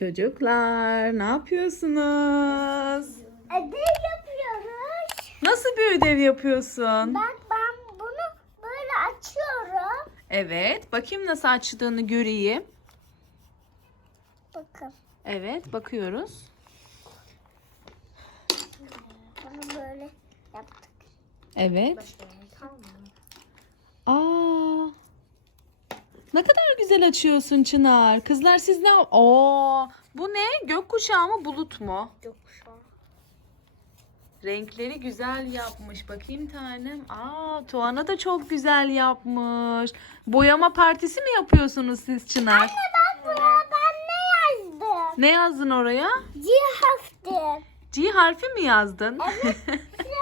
Çocuklar ne yapıyorsunuz? Ödev yapıyoruz. Nasıl bir ödev yapıyorsun? Bak, ben, ben bunu böyle açıyorum. Evet. Bakayım nasıl açtığını göreyim. Bakın. Evet. Bakıyoruz. Bunu böyle yaptık. Evet. Başka. Ne kadar güzel açıyorsun Çınar. Kızlar siz ne? Oo, bu ne? Gök Gökkuşağı mı bulut mu? Gök Gökkuşağı. Renkleri güzel yapmış. Bakayım tanem. Aa, Tuana da çok güzel yapmış. Boyama partisi mi yapıyorsunuz siz Çınar? Anne bak buraya ben ne yazdım? Ne yazdın oraya? C harfi. C harfi mi yazdın? Evet.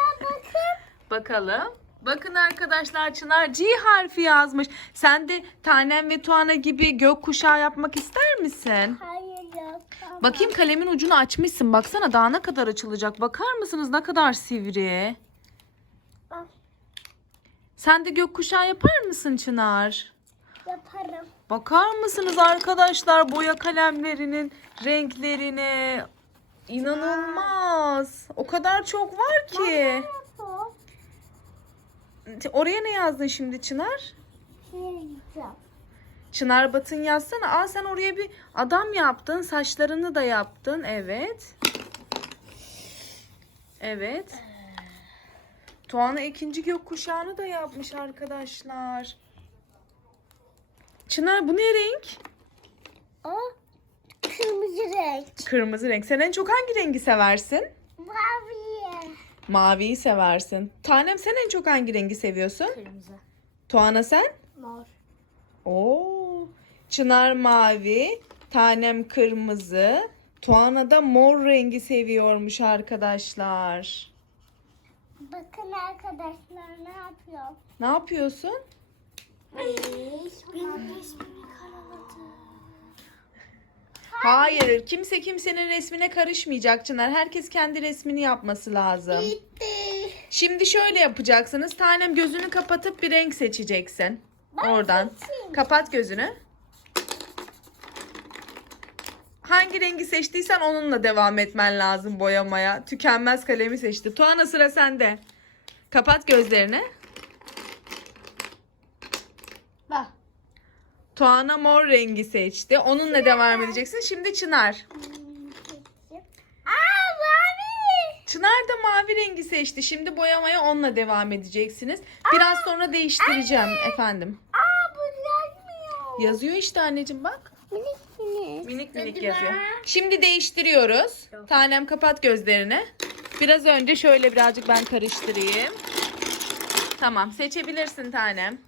Bakalım. Bakın arkadaşlar Çınar C harfi yazmış. Sen de tanem ve tuana gibi kuşağı yapmak ister misin? Hayır tamam. Bakayım kalemin ucunu açmışsın. Baksana daha ne kadar açılacak. Bakar mısınız ne kadar sivri? Bak. Sen de gök kuşağı yapar mısın Çınar? Yaparım. Bakar mısınız arkadaşlar boya kalemlerinin renklerine? İnanılmaz. Ha. O kadar çok var ki. Ben oraya ne yazdın şimdi Çınar? Çınar? Çınar Batın yazsana. Aa sen oraya bir adam yaptın. Saçlarını da yaptın. Evet. Evet. Tuana ikinci gökkuşağını da yapmış arkadaşlar. Çınar bu ne renk? O kırmızı renk. Kırmızı renk. Sen en çok hangi rengi seversin? Mavi. Maviyi seversin. Tanem sen en çok hangi rengi seviyorsun? Kırmızı. Tuana sen? Mor. Oo. Çınar mavi, Tanem kırmızı, Tuana da mor rengi seviyormuş arkadaşlar. Bakın arkadaşlar ne yapıyor? Ne yapıyorsun? Ay, Ay. Hayır. Kimse kimsenin resmine karışmayacak Çınar. Herkes kendi resmini yapması lazım. Bitti. Şimdi şöyle yapacaksınız. Tanem gözünü kapatıp bir renk seçeceksin. Ben Oradan. Seçeyim. Kapat gözünü. Hangi rengi seçtiysen onunla devam etmen lazım boyamaya. Tükenmez kalemi seçti. Tuana sıra sende. Kapat gözlerini. Tuana mor rengi seçti. Onunla Çınar. devam edeceksin. Şimdi Çınar. Aa, mavi. Çınar da mavi rengi seçti. Şimdi boyamaya onunla devam edeceksiniz. Biraz Aa, sonra değiştireceğim anne. efendim. Aa bu yazmıyor. Yazıyor işte anneciğim bak. Minik minik. Minik minik yazıyor. Şimdi değiştiriyoruz. Tanem kapat gözlerini. Biraz önce şöyle birazcık ben karıştırayım. Tamam seçebilirsin tanem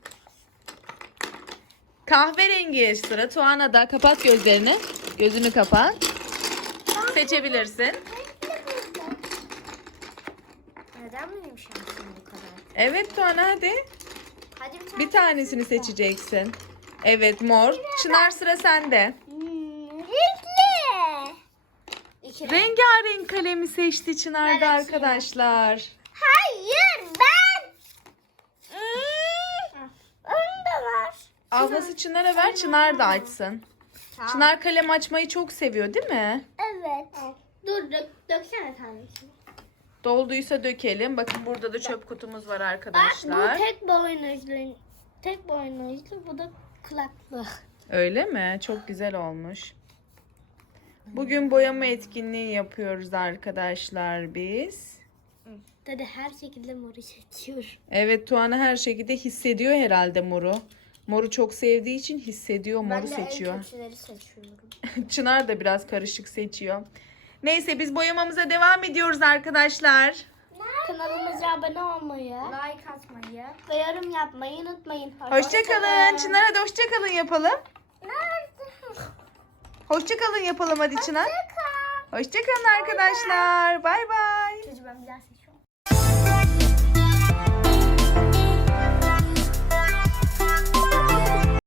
kahverengi sıra Tuana da kapat gözlerini. Gözünü kapat. Seçebilirsin. Renkli, renkli. Neden benim bu kadar? Evet Tuana hadi. hadi bir, tanesini sen, seçeceksin. Sen. Evet mor. İki Çınar adam. sıra sende. Hmm, renkli. Rengarenk renk kalemi seçti Çınar'da Nereden arkadaşlar. Söylüyor? Ablası çınar, Çınar'a ver Çınar da açsın. Çınar kalem açmayı çok seviyor değil mi? Evet. evet. Dur dök, döksene tanesini. Dolduysa dökelim. Bakın burada da çöp kutumuz var arkadaşlar. Bak bu tek boynuzlu. Tek boynuzlu bu da kulaklı. Öyle mi? Çok güzel olmuş. Bugün boyama etkinliği yapıyoruz arkadaşlar biz. Dede her şekilde moru hissediyor. Evet Tuana her şekilde hissediyor herhalde moru. Moru çok sevdiği için hissediyor, ben moru ben de seçiyor. Ben seçiyorum. Çınar da biraz karışık seçiyor. Neyse biz boyamamıza devam ediyoruz arkadaşlar. Nerede? Kanalımıza abone olmayı, like atmayı ve yorum yapmayı unutmayın. Hoşçakalın. Hoşça kalın. Hadi. Çınar hadi hoşçakalın yapalım. Nerede? Hoşçakalın yapalım hadi hoşça Çınar. Hoşçakalın. Hoşçakalın arkadaşlar. Bay bay. Çocuğum ben biraz seçiyorum.